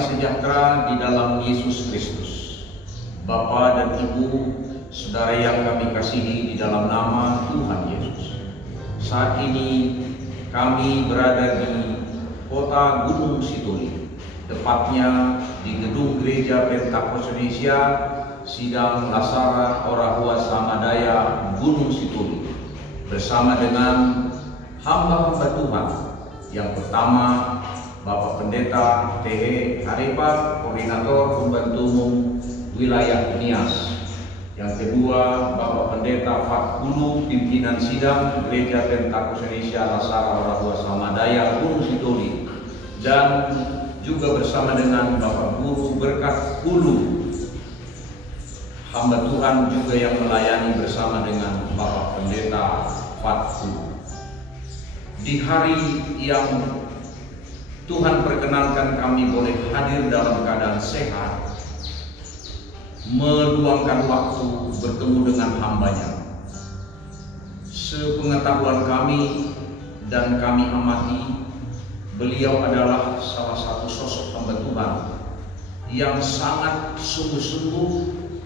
Sejahtera di dalam Yesus Kristus. Bapa dan Ibu, saudara yang kami kasihi di dalam nama Tuhan Yesus. Saat ini kami berada di kota Gunung Situli, tepatnya di gedung Gereja Pentakosta Indonesia Sidang Lasara Orahua Samadaya Gunung Situli, bersama dengan hamba-hamba Tuhan. Yang pertama, Bapak Pendeta T.H. Harepa, Koordinator Pembantu Umum Wilayah Nias. Yang kedua, Bapak Pendeta Fatkulu, Pimpinan Sidang Gereja Pentakosta Indonesia Lasara Orahua Samadaya Gunung Situli. Dan juga bersama dengan Bapak Guru Berkat Hulu, hamba Tuhan juga yang melayani bersama dengan Bapak Pendeta Fatkulu. Di hari yang Tuhan perkenankan kami boleh hadir dalam keadaan sehat, meluangkan waktu bertemu dengan hamba-Nya. Sepengetahuan kami dan kami amati, beliau adalah salah satu sosok hamba Tuhan yang sangat sungguh-sungguh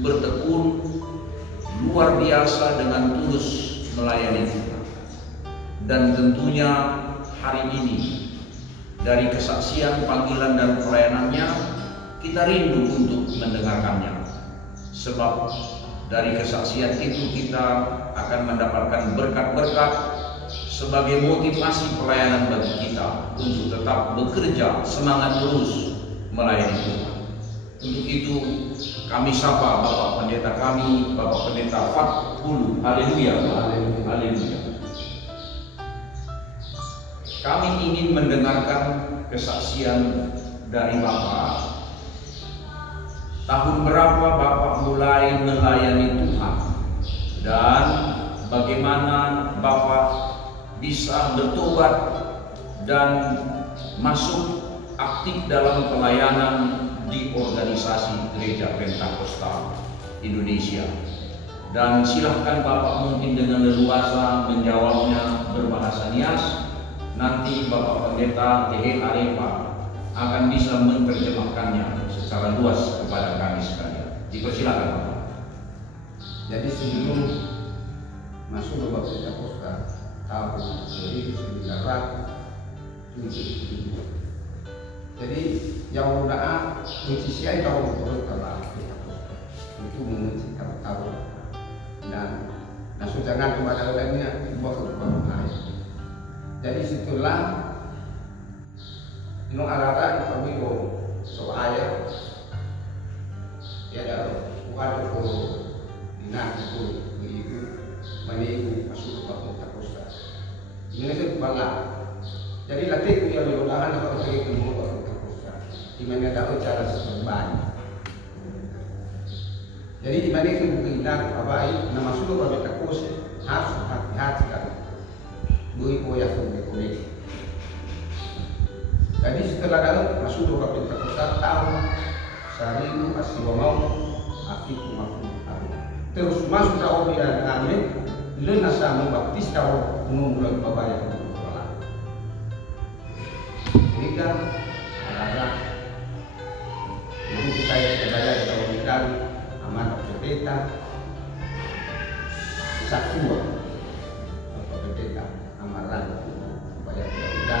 bertekun luar biasa dengan tulus melayani Tuhan. Dan tentunya hari ini, dari kesaksian, panggilan, dan pelayanannya, kita rindu untuk mendengarkannya. Sebab dari kesaksian itu kita akan mendapatkan berkat-berkat sebagai motivasi pelayanan bagi kita untuk tetap bekerja, semangat terus melayani Tuhan. Untuk itu kami sapa Bapak Pendeta kami, Bapak Pendeta Fatkulu. Haleluya, haleluya. Kami ingin mendengarkan kesaksian dari Bapak. Tahun berapa Bapak mulai melayani Tuhan, dan bagaimana Bapak bisa bertobat dan masuk aktif dalam pelayanan di organisasi Gereja Pentakosta Indonesia. Dan silahkan Bapak mungkin dengan leluasa menjawabnya berbahasa Nias. Nanti Bapak Pendeta T.H. Harepa akan bisa menerjemahkannya secara luas kepada kami sekalian. Dipersilakan Bapak. Jadi sebelum masuk ke Bapak Pentakosta tahun 1970, jadi yang udah mencisai tahun telah itu mengunci tahun dan langsung jangan kepada lainnya dibawa ke rumah. Jadi setelah nung arara kami so air ya ada waktu ko dinas itu ibu menipu masuk ke Bapak Pentakosta. Ini itu bangga. Jadi latih kuliah lulusan atau pergi ke Bapak Pentakosta. Di mana tahu cara serbanya. Jadi di mana itu kita apa nama masuk ke Bapak Pentakosta harus hati-hati kan. Bui koyak kulit. Jadi setelah dalam masuk ke Bapak Pentakosta tahun 1950 terus masuk ke Obiran Amin lena sama baptis tahun umum Bapak yang kepala. Ini kan ada ibu saya kepada tahun kita amanat pendeta sakua Bapak Pendeta amaran supaya kita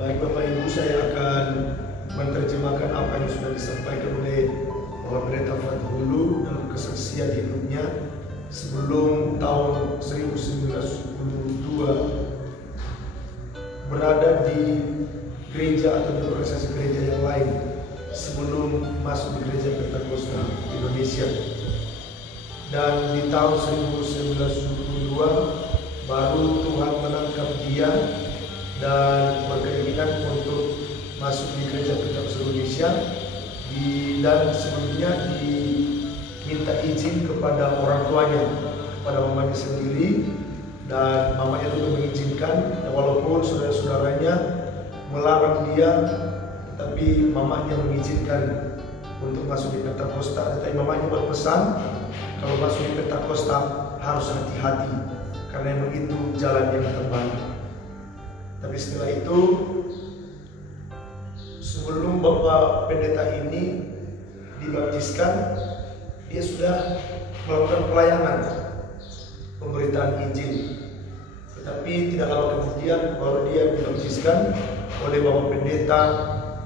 Baik Bapak Ibu, saya akan menerjemahkan apa yang sudah disampaikan oleh Bapak Pendeta Fatkulu dalam kesaksian hidupnya sebelum tahun 1992 berada di gereja atau di organisasi gereja yang lain sebelum masuk di Gereja Pentakosta Indonesia. Dan di tahun 1992 baru Tuhan menangkap dia dan berkeinginan untuk masuk di Gereja Pentakosta Indonesia dan sebelumnya diminta izin kepada orang tuanya, kepada mamanya sendiri, dan mamanya juga mengizinkan. Walaupun saudara-saudaranya melarang dia, tetapi mamanya mengizinkan untuk masuk di Pentakosta. Tetapi mamanya berpesan kalau masuk di Pentakosta harus hati-hati karena memang itu jalan yang terbaik. Tapi setelah itu, sebelum Bapak Pendeta ini dibaptiskan, dia sudah melakukan pelayanan pemberitaan Injil. Tetapi tidak lama kemudian baru dia dibaptiskan oleh Bapak Pendeta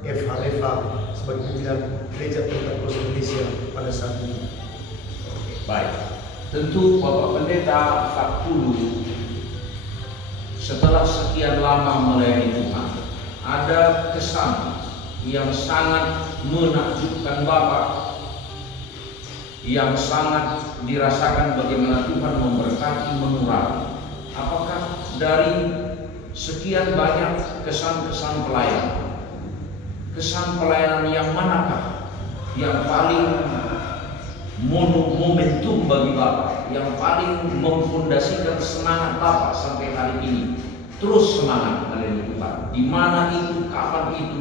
F. Harefa sebagai pimpinan Gereja Pentakosta Indonesia pada saat ini. Baik, tentu Bapak Pendeta tak dulu setelah sekian lama melayani Tuhan, ada kesan yang sangat menakjubkan Bapak, yang sangat dirasakan bagaimana Tuhan memberkati, mengurapi. Apakah dari sekian banyak kesan-kesan pelayanan, kesan pelayanan yang manakah yang paling momentum bagi Bapak, yang paling memfondasikan semangat Bapak sampai hari ini terus semangat melayani Tuhan? Di mana itu, kapan itu,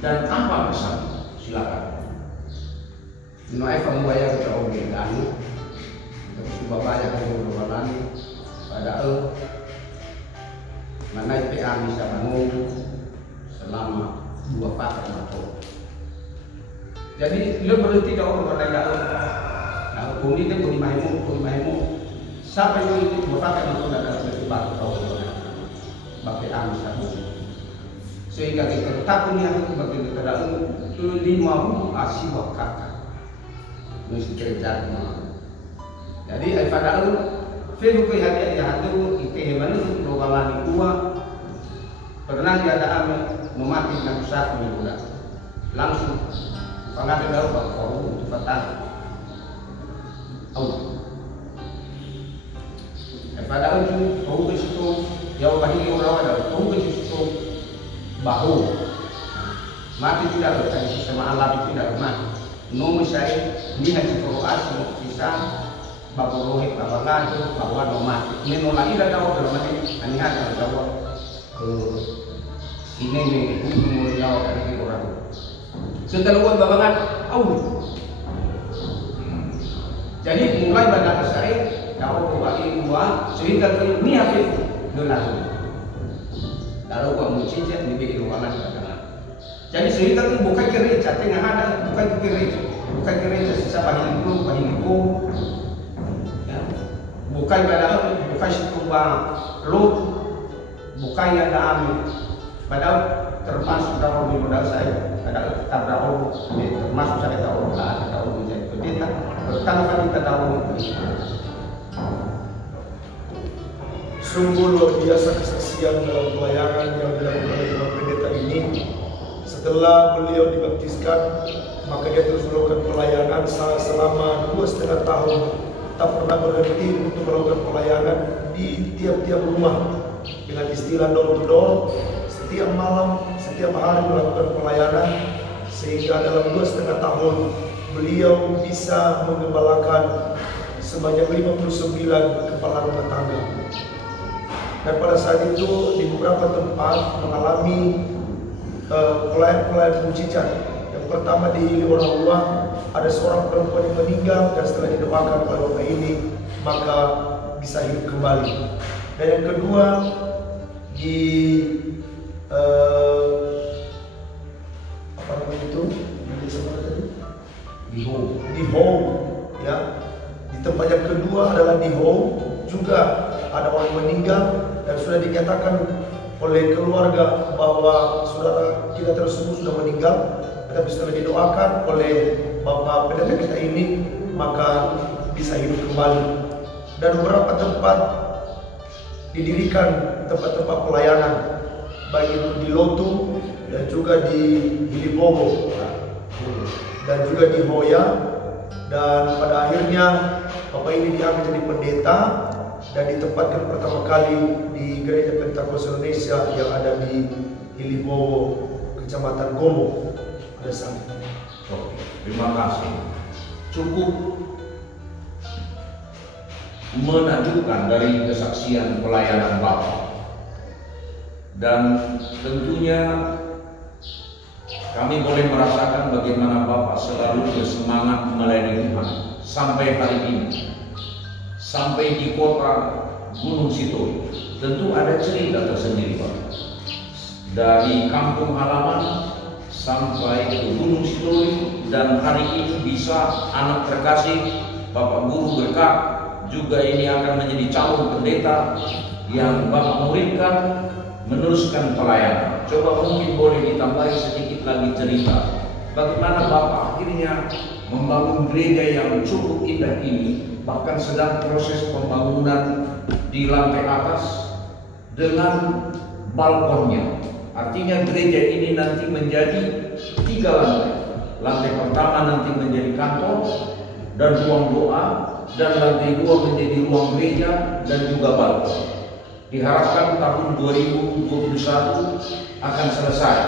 dan apa kesan? Silakan. Noai pembayar kita obligaani, terus dibabayar ke bulan padahal mana PA bisa menunggu selama 2 paket atau. Jadi dia berhenti dahulu berlagak. Nah, kemudian dia berimahimu. Sampai itu 2 paket atau ada berkibar atau bapak bisa menunggu. Sehingga kita tetap punya bagi kita dalam 5 asiwa kakak. Mesti kerja jadi padahal film ke hati itu mana lo balani gua pernah ada ame memati nak usaha minggu langsung pengadil dalam baru untuk petang. Padahal itu tahu ke situ jauh bagi orang ada tahu ke situ bahu mati tidak berkait sama alam tidak mati. No saya ni hanya Kroasia bisa baburohit babangan bahwa no mati. Ini no lagi dah tahu kalau mati ani ada tahu ini itu jauh dari orang. Setelah buat babangan jadi mulai pada saya tahu bagi dua sehingga ke ni hafif gelar. Lalu gua muncul di ruangan. Jadi sehingga itu bukan gereja, tengah ada bukan gereja sisa bahiniku, ya. Bukan padahal bukan situbang lut, bukan yang ada amin. Padahal termasuk dalam modal saya, padahal tak tahu termasuk saya tahu lah, tahu menjadi pendeta. Pertama kali kita tahu. Sungguh luar biasa kesaksian dalam pelayanan yang dilakukan oleh Bapak Pendeta ini. Setelah beliau dibaptiskan, maka dia terus melakukan pelayanan selama 2,5 tahun. Tak pernah berhenti untuk melakukan pelayanan di tiap-tiap rumah dengan istilah door to door. Setiap malam, setiap hari melakukan pelayanan, sehingga dalam 2,5 tahun beliau bisa menggembalakan sebanyak 59 kepala rumah tangga. Dan pada saat itu di beberapa tempat mengalami pelayan-pelayan mujizat. Yang pertama di Hili Warna ada seorang perempuan yang meninggal dan setelah didoakan oleh Bapak ini maka bisa hidup kembali. Dan yang kedua di apa namanya itu? Di Home, ya. Di tempat yang kedua adalah di Home juga ada orang yang meninggal dan sudah dinyatakan oleh keluarga bahwa saudara kita tersebut sudah meninggal, tetapi setelah didoakan oleh Bapak Pendeta kita ini maka bisa hidup kembali. Dan beberapa tempat didirikan tempat-tempat pelayanan baik itu di Lotu dan juga di Hilibogo dan juga di Hoya, dan pada akhirnya Bapak ini diangkat jadi pendeta dan ditempatkan pertama kali di Gereja Pentakosta Indonesia yang ada di Hilibowo, Kecamatan Gomo pada saat itu. Oke, terima kasih. Cukup menakjubkan dari kesaksian pelayanan Bapak, dan tentunya kami boleh merasakan bagaimana Bapak selalu bersemangat melayani Tuhan sampai hari ini. Sampai di kota Gunung Situ, tentu ada cerita tersendiri Pak. dari kampung halaman sampai ke Gunung Sidoli, dan hari ini bisa anak terkasih Bapak Guru berkat juga ini akan menjadi calon pendeta yang Bapak muridkan meneruskan pelayanan. Coba mungkin boleh ditambahi sedikit lagi cerita bagaimana Bapak akhirnya membangun gereja yang cukup indah ini, bahkan sedang proses pembangunan di lantai atas dengan balkonnya. Artinya gereja ini nanti menjadi 3 lantai. Lantai pertama nanti menjadi kantor dan ruang doa, dan lantai 2 menjadi ruang gereja dan juga balkon. Diharapkan tahun 2021 akan selesai,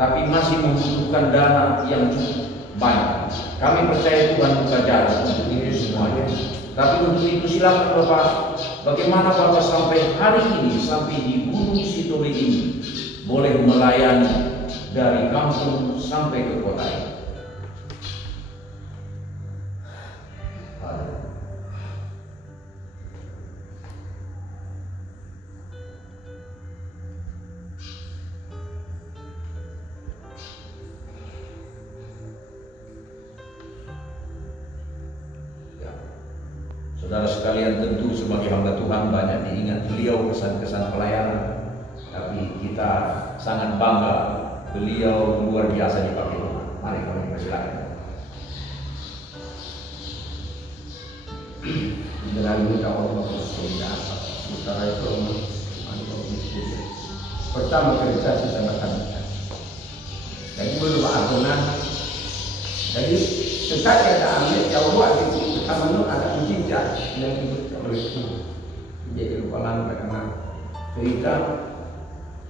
tapi masih membutuhkan dana yang cukup banyak. Kami percaya Tuhan buka jalan untuk ini semuanya. Tapi untuk itu silakan Bapak, bagaimana Bapak sampai hari ini, sampai di Gunung Sidoli ini boleh melayani dari kampung sampai ke kota ini. Saudara sekalian, tentu sebagai hamba Tuhan banyak diingat beliau kesan-kesan pelayanan, tapi kita sangat bangga beliau luar biasa dipakai Tuhan. Mari kami persilakan. Dengan minta Allah bersedia, utara itu pertama kerja sesama kami. Jadi belum agunan. Jadi tetap ada ambil jauh itu pertama ada mujizat yang disebut oleh itu. Jadi lupakan bagaimana cerita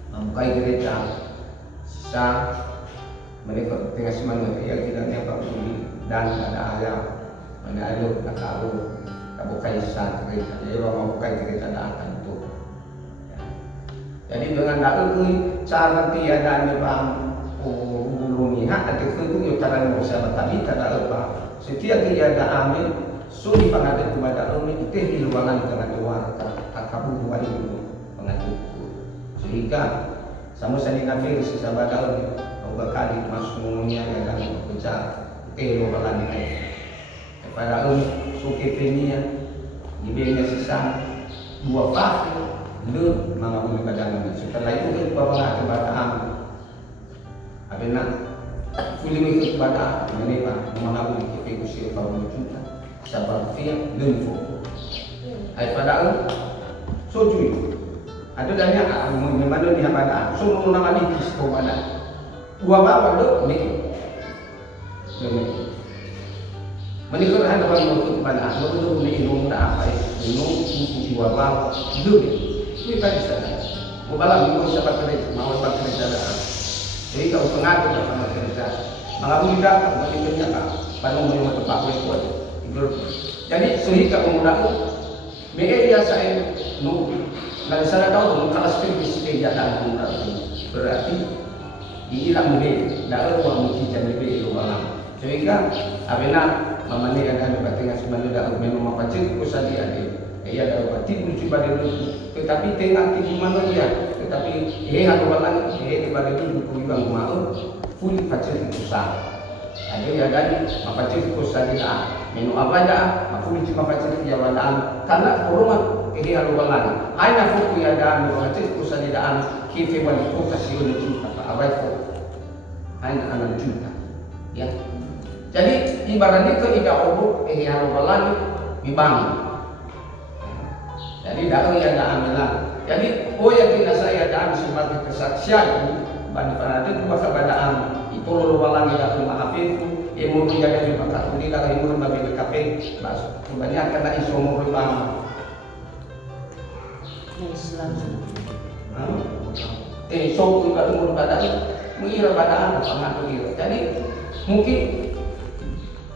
membukai gereja sisa mereka tengah semangat yang tidak dapat beli dan ada ayam mana ada nak tahu bukai sisa gereja. Jadi orang membukai gereja akan itu. Jadi dengan itu cara tiada bang hak ada itu cara bersama tadi tak lupa setiap dia ada ambil suri pengadil kepada Allah itu di ruangan tengah luar akabu dua itu pengadil sehingga sama saya kafir sahabat Allah beberapa kali masuk ngomongnya yang dalam kerja itu ruangan ini pada suki penia ibenya sisa 2 pak lu mengabuli badan setelah itu kan bapak kepada ambil ada nak film itu kepada mereka mengabuli kita usia tahun kita sabar fiat info. Ay pada soju ada banyak memang dia pada semua orang ini kisah pada dua bawa dok ni menikah ada orang itu pada itu ni rumah apa itu dua bawa dok ini pada sana mau balang mau siapa kerja mau siapa kerja jadi kalau pengatur dalam kerja mengalami dapat menjadi apa pada umumnya tempat berkuat jadi sehingga menggunakan media saya dan saya tahu kalau spesifik jalan menggunakan berarti hilang media dalam ruang mujizat lebih luang sehingga apabila mamani ada berarti sebenarnya dalam memang apa cerita kusadi ada ia dalam batin menuju pada dulu tetapi tengah di mana dia tetapi harus balang pada dulu bukan mau full pacet usaha ada yang dari apa cerita kusadi menu apa dah aku minta macam dia wadah karena korban ini harus balang hanya fokus ya dah macam kusadi dah kita balik fokus itu apa itu hanya anak juta ya jadi ibaratnya itu tidak obok harus balang dibangun jadi datang yang dah ambilan jadi yang tidak saya dah sebagai kesaksian bagi para itu bahasa badaan itu lalu balang tidak maafin ilmu menjaga juga tak boleh kalau ilmu membagi KP mas banyak kena isu umur bang Islam so juga umur badan mengira badan sangat mengira jadi mungkin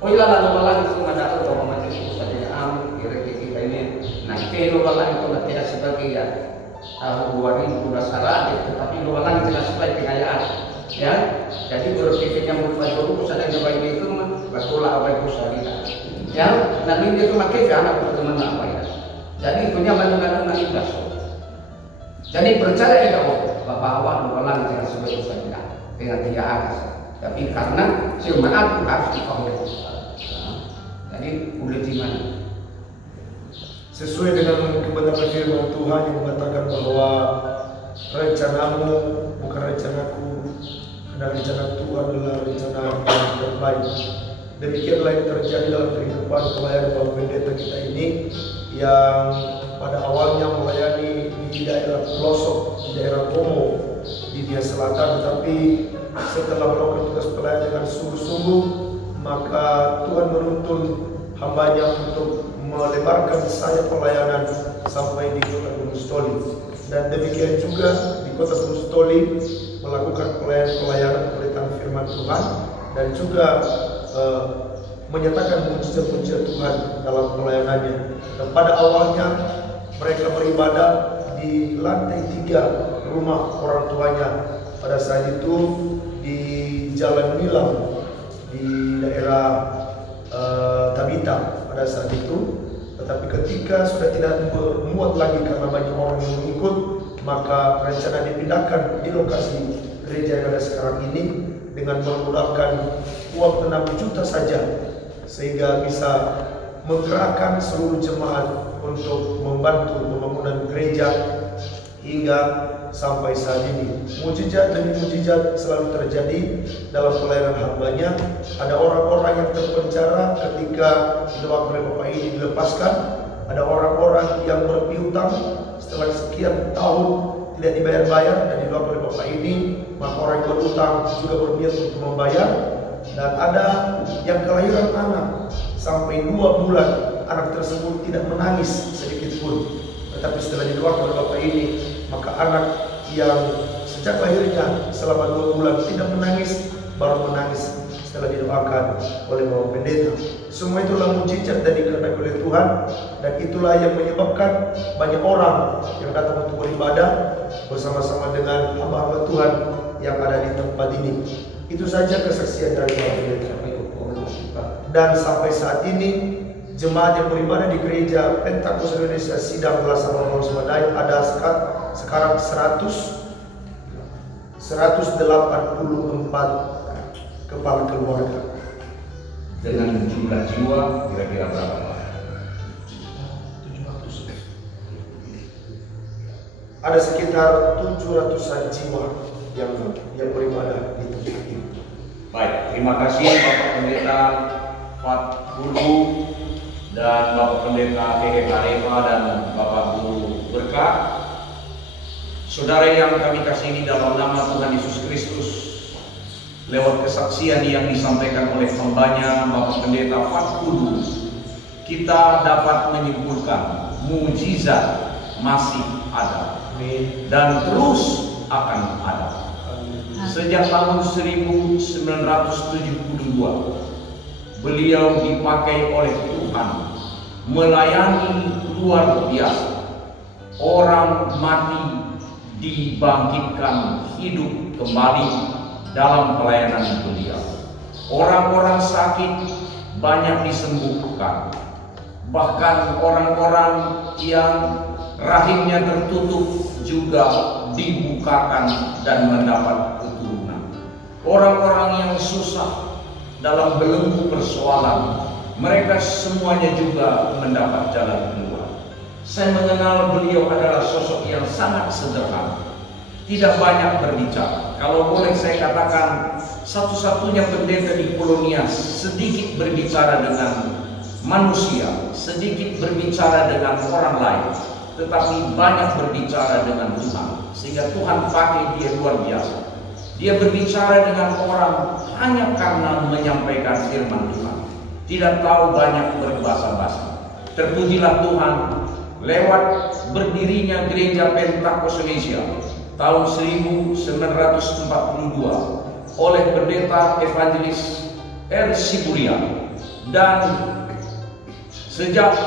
ilah lalu balang itu ada atau macam itu saja kira-kira ini nah itu balang itu tidak sebagai ya tahun 2000 sarat tetapi balang tidak sebagai kekayaan ya jadi berpikirnya merupakan dulu ada yang baik itu mah betul apa itu syariat ya nabi itu makai anak teman apa ya jadi punya bantuan ikhlas jadi percaya tidak bawa ulang dengan sebagai saja dengan tidak atas. Tapi karena firman aku harus dipakai. Jadi boleh di mana? Sesuai dengan kebenaran firman Tuhan yang mengatakan bahwa rencanamu bukan rencanaku, karena rencana Tuhan adalah rencana yang terbaik. Demikianlah yang terjadi dalam kehidupan pelayan Bapak Pendeta kita ini, yang pada awalnya melayani di daerah pelosok, di daerah Komo, di Bia Selatan, tetapi setelah melakukan tugas pelayan dengan sungguh-sungguh, maka Tuhan menuntun hambanya untuk melebarkan sayap pelayanan sampai di kota Gunung Stoli. Dan demikian juga di kota Gunung Stoli melakukan pelayanan pemberitaan firman Tuhan dan juga menyatakan mujizat-mujizat Tuhan dalam pelayanannya. Dan pada awalnya mereka beribadah di lantai 3 rumah orang tuanya. Pada saat itu di Jalan Milam di daerah Tabita pada saat itu. Tetapi ketika sudah tidak muat lagi karena banyak orang yang mengikut, maka rencana dipindahkan di lokasi gereja yang ada sekarang ini dengan menggunakan uang 6 juta saja, sehingga bisa menggerakkan seluruh jemaat untuk membantu pembangunan gereja hingga sampai saat ini. Mujizat demi mujizat selalu terjadi dalam pelayanan hambanya. Ada orang-orang yang terpenjara ketika didoakan oleh Bapak ini dilepaskan. Ada orang-orang yang berpiutang setelah sekian tahun tidak dibayar-bayar dan didoakan oleh Bapak ini, maka orang yang berutang juga berniat untuk membayar. Dan ada yang kelahiran anak sampai 2 bulan, anak tersebut tidak menangis sedikit pun. Tetapi setelah didoakan oleh Bapak ini, maka anak yang sejak lahirnya selama 2 bulan tidak menangis, baru menangis setelah didoakan oleh Bapak Pendeta. Semua itulah mujizat dari dikehendaki oleh Tuhan, dan itulah yang menyebabkan banyak orang yang datang untuk beribadah bersama-sama dengan hamba-hamba Tuhan yang ada di tempat ini. Itu saja kesaksian dari Bapak Pendeta. Dan sampai saat ini jemaat yang beribadah di gereja Pentakosta Indonesia Sidang Belas Abang Swadaya ada sekarang 184 kepala keluarga. Dengan jumlah jiwa kira-kira berapa Pak? 700. Ada sekitar 700-an jiwa yang beribadah di tempat ini. Baik, terima kasih Bapak Pendeta Fat Guru dan Bapak Pendeta T.H. Reva dan Bapak Guru Berkah. Saudara yang kami kasihi dalam nama Tuhan Yesus Kristus, lewat kesaksian yang disampaikan oleh hambanya Bapak Pendeta Fat Guru, kita dapat menyimpulkan mujizat masih ada dan terus akan ada. Sejak tahun 1972 beliau dipakai oleh Tuhan melayani luar biasa. Orang mati dibangkitkan hidup kembali dalam pelayanan beliau. Orang-orang sakit banyak disembuhkan. Bahkan orang-orang yang rahimnya tertutup juga dibukakan dan mendapat keturunan. Orang-orang yang susah dalam belenggu persoalan, mereka semuanya juga mendapat jalan keluar. Saya mengenal beliau adalah sosok yang sangat sederhana, tidak banyak berbicara. Kalau boleh saya katakan, satu-satunya pendeta di Polonia sedikit berbicara dengan manusia, sedikit berbicara dengan orang lain, tetapi banyak berbicara dengan Tuhan, sehingga Tuhan pakai dia luar biasa. Dia berbicara dengan orang hanya karena menyampaikan firman Tuhan, tidak tahu banyak berbahasa-basi. Terpujilah Tuhan, lewat berdirinya gereja Pentakosta Indonesia tahun 1942 oleh Pendeta Evangelis R. Siburia, dan sejak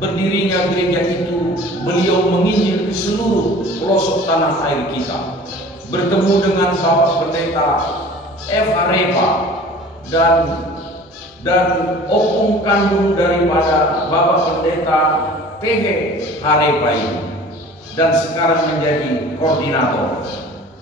berdirinya gereja itu beliau menginjil ke seluruh pelosok tanah air kita, bertemu dengan Bapak Pendeta F. Reva dan opung kandung daripada Bapak Pendeta T.H. Reva ini. dan sekarang menjadi koordinator.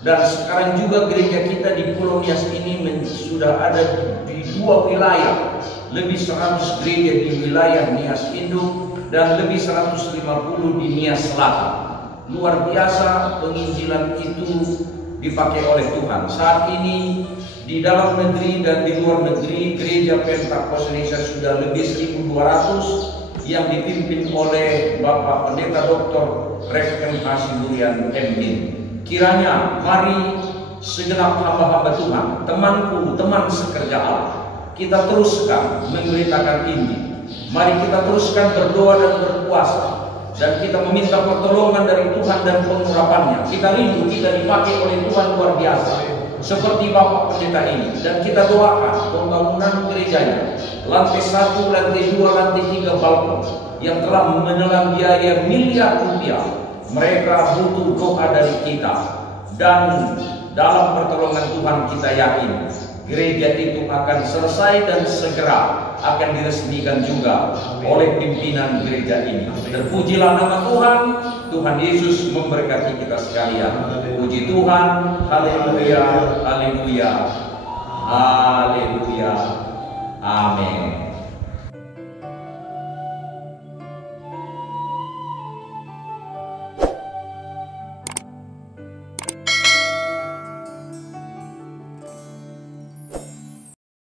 Dan sekarang juga gereja kita di Pulau Nias ini sudah ada di 2 wilayah. Lebih 100 gereja di wilayah Nias Induk dan lebih 150 di Nias Selatan. Luar biasa penginjilan itu dipakai oleh Tuhan. Saat ini di dalam negeri dan di luar negeri gereja Pentakosta Indonesia sudah lebih 1.200 yang dipimpin oleh Bapak Pendeta Dr. Reverend Hasimurian MDin. Kiranya mari segenap hamba-hamba Tuhan, temanku, teman sekerja Allah, kita teruskan memberitakan Injil. Mari kita teruskan berdoa dan berpuasa, dan kita meminta pertolongan dari Tuhan dan pengurapannya. Kita rindu kita dipakai oleh Tuhan luar biasa, seperti Bapak Pendeta ini. Dan kita doakan pembangunan gerejanya, lantai 1, lantai 2, lantai 3 balkon, yang telah menelan biaya miliar rupiah. Mereka butuh doa dari kita, dan dalam pertolongan Tuhan kita yakin gereja itu akan selesai dan segera akan diresmikan juga oleh pimpinan gereja ini. Terpujilah nama Tuhan. Tuhan Yesus memberkati kita sekalian. Puji Tuhan. Haleluya, haleluya, haleluya. Amin.